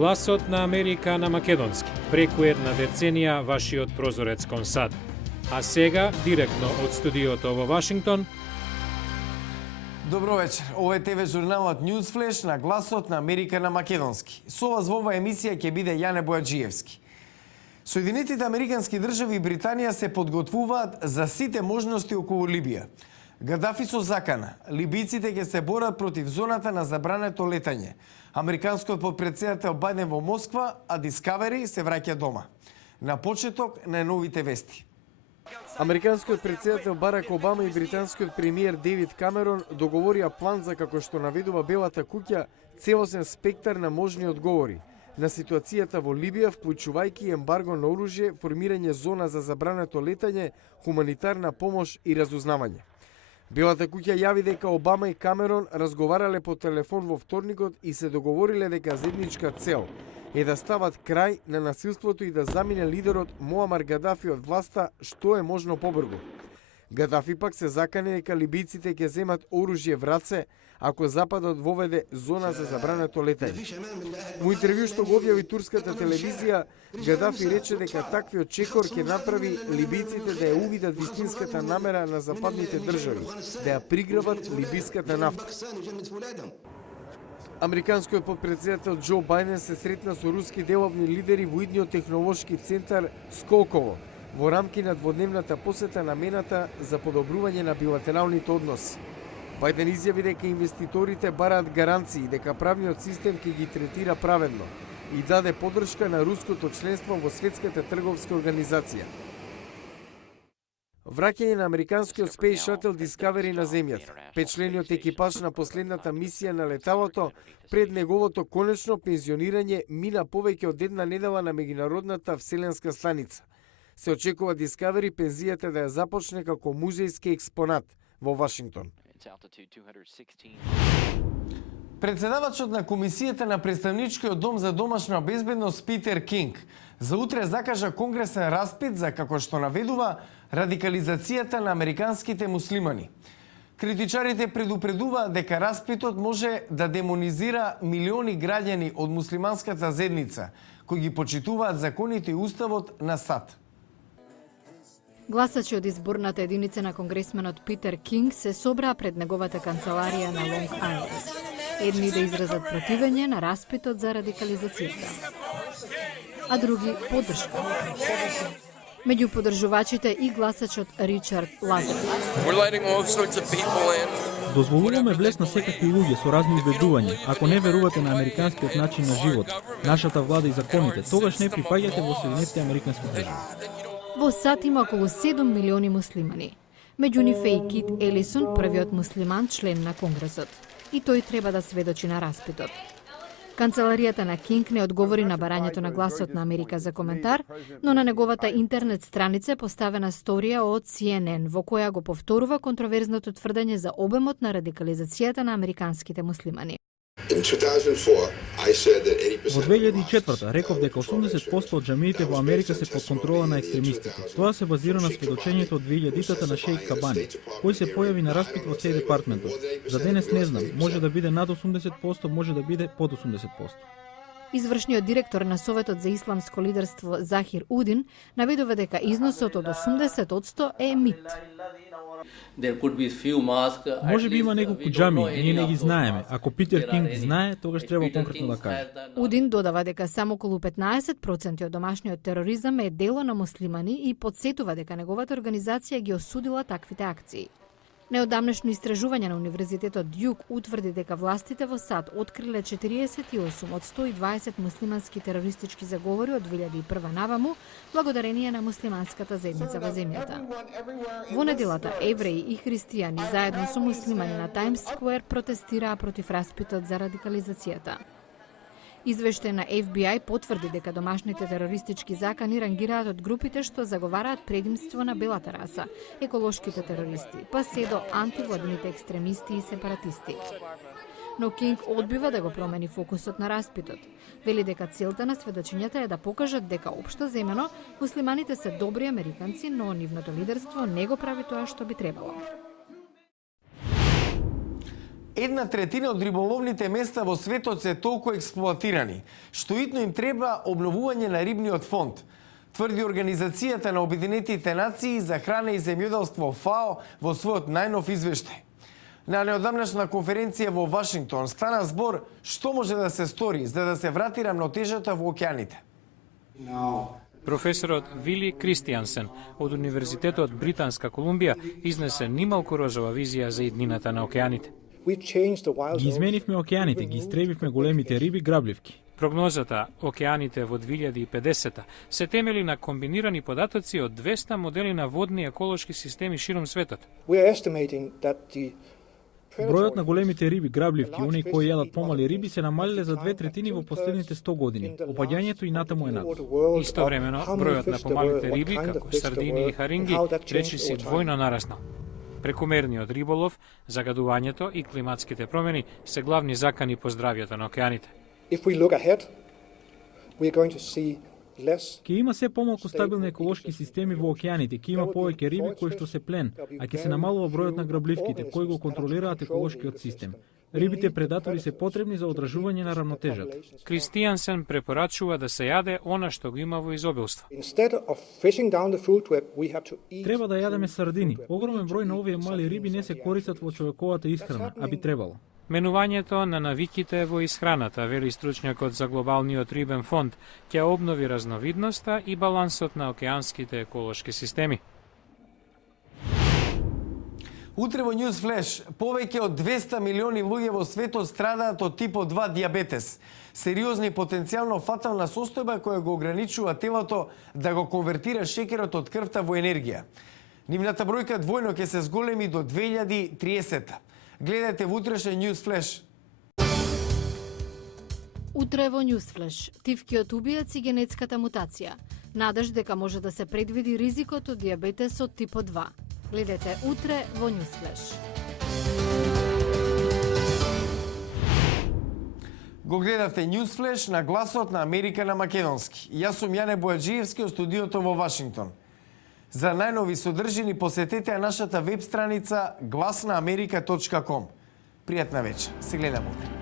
Гласот на Америка на македонски. Преку една деценија вашиот прозорец кон САД. А сега, директно од студиото во Вашингтон. Добро вечер. Ова е ТВ журналот Newsflash на Гласот на Америка на македонски. Со вас во оваа емисија ќе биде Јане Бојаджиевски. Соединетите американски држави и Британија се подготвуваат за сите можности околу Либија. Гадафи со закана. Либиците ќе се борат против зоната на забрането летање. Американскиот подпредседател Бајден во Москва, а Discovery се враќа дома. На почеток на новите вести. Американскиот председател Барак Обама и британскиот премиер Дейвид Камерон договорија план за, како што наведува Белата куќа, целосен спектар на можни одговори на ситуацијата во Либија, вклучувајќи ембарго на оружје, формирање зона за забрането летање, хуманитарна помош и разузнавање. Белата куќа јави дека Обама и Камерон разговарале по телефон во вторникот и се договориле дека заедничка цел е да стават крај на насилството и да замине лидерот Муамар Гадафи од власта што е можно побрзо. Гадафи пак се закани дека либиците ќе земат оружје в раце ако Западот воведе зона за забрането летање. Во интервју што го објави турската телевизија, Гадафи рече дека таквиот чекор ќе направи либиците да ја увидат вистинската намера на западните држави, да ја приграбат либиската нафта. Американскиот подпредседател Џо Бајден се сретна со руски деловни лидери во идниот технолошки центар Сколково во рамки на дводневната посета намената за подобрување на билатералните односи. Бајден изјави дека инвеститорите бараат гаранции дека правниот систем ќе ги третира праведно и даде поддршка на руското членство во Светската трговска организација. Враќање на американскиот Space Shuttle Discovery на земјата. Петчлениот екипаж на последната мисија на леталото пред неговото конечно пензионирање мина повеќе од една недела на меѓународната вселенска станица. Се очекува Discovery пензијата да ја започне како музејски експонат во Вашингтон. Председавачот на Комисијата на Представничкиот дом за домашна безбедност Питер Кинг за утре закажа конгресен распит за, како што наведува, радикализацијата на американските муслимани. Критичарите предупредуваат дека распитот може да демонизира милиони граѓани од муслиманската заедница, кои ги почитуваат законите и уставот на САД. Гласачи од изборната единица на конгресменот Питер Кинг се собраа пред неговата канцеларија на Лонг Ајленд. Едни да изразат противење на распитот за радикализацијата, а други поддршка. Меѓу поддржувачите и гласачот Ричард Лазар. Дозволуваме влез на секакви луѓе со разни убедувања. Ако не верувате на американскиот начин на живот, нашата влада и законите, тогаш не припаѓате во Соединетите американски држави. Во САД има околу 7 милиони муслимани. Меѓу нив е и Кит Елисон, првиот муслиман член на Конгресот. И тој треба да сведочи на распитот. Канцеларијата на Кинг не одговори на барањето на Гласот на Америка за коментар, но на неговата интернет страница е поставена сторија од CNN, во која го повторува контроверзното тврдење за обемот на радикализацијата на американските муслимани. Во 2004 реков дека 80% од џамиите во Америка се под контрола на екстремистите. Тоа се базира на сведочењето од 2000-тата на Шејк Кабани, кој се појави на распит во Стејт департментот. За денес не знам, може да биде над 80%, може да биде под 80%. Извршниот директор на Советот за исламско лидерство Захир Удин наведува дека износот од 80% е мит. Може би има неколку џами, ние не ги знаеме. Ако Питер Кинг ги знае, тогаш треба конкретно да каже. Удин додава дека само околу 15% од домашниот тероризам е дело на муслимани и подсетува дека неговата организација ги осудила таквите акции. Неодамнешно истражување на Универзитетот Дјук утврди дека властите во САД откриле 48 од 120 муслимански терористички заговори од 2001 наваму, благодарение на муслиманската заедница во земјата. Во неделата евреи и христијани заедно со муслимани на Таймс Сквер протестираа против распитот за радикализацијата. Извештај на FBI потврди дека домашните терористички закани рангираат од групите што заговараат предимство на белата раса, еколошките терористи, па се до антивладините екстремисти и сепаратисти. Но Кинг одбива да го промени фокусот на распитот. Вели дека целта на сведочењата е да покажат дека општо земено муслиманите се добри американци, но нивното лидерство не го прави тоа што би требало. 1/3 од риболовните места во светот се толку експлоатирани, што итно им треба обновување на рибниот фонд, тврди Организацијата на Обединетите нации за храна и земјоделство ФАО во својот најнов извештај. На неодамнашна конференција во Вашингтон стана збор што може да се стори за да се врати рамнотежата во океаните. Професорот Вили Кристијансен од Универзитетот Британска Колумбија изнесе нималку розова визија за иднината на океаните. Ги изменивме океаните, ги истребивме големите риби грабливки. Прогнозата океаните во 2050 се темели на комбинирани податоци од 200 модели на водни еколошки системи широм светот. Бројот на големите риби грабливки, оние кои јадат помали риби, се намалиле за 2/3 во последните 100 години. Опаѓањето и натаму е над. Истовремено, бројот на помалите риби, како сардини и харинги, речиси двојно нараснал. Прекомерниот риболов, загадувањето и климатските промени се главни закани по здравјето на океаните. Ќе има се помалку стабилни еколошки системи во океаните, ќе има повеќе риби кои што се плен, а ќе се намалува бројот на грабливките кои го контролираат еколошкиот систем. Рибите предатори се потребни за одржување на рамнотежата. Кристијансен препорачува да се јаде она што го има во изобилство. Треба да јадеме сардини. Огромен број на овие мали риби не се користат во човековата исхрана, а би требало. Менувањето на навиките во исхраната, вели стручњакот за глобалниот рибен фонд, ќе обнови разновидноста и балансот на океанските еколошки системи. Утре во News Flash, повеќе од 200 милиони луѓе во светот страдаат од типот 2 диабетес. Сериозна и потенцијално фатална состојба која го ограничува телото да го конвертира шекерот од крвта во енергија. Нивната бројка двојно ќе се зголеми до 2030. Гледајте во утрешен News Flash. Утре во News Flash, тивкиот убиец и генетската мутација. Надеж дека може да се предвиди ризикот од диабетес од типот 2. Гледате утре во News Flash. Го гледавте News Flash на гласот на Америка на македонски. Јас сум Јане Бојаджиевски од студиото во Вашингтон. За најнови содржини посетете нашата веб страница glasnaamerika.com. Пријатна вечер. Се гледаме утре.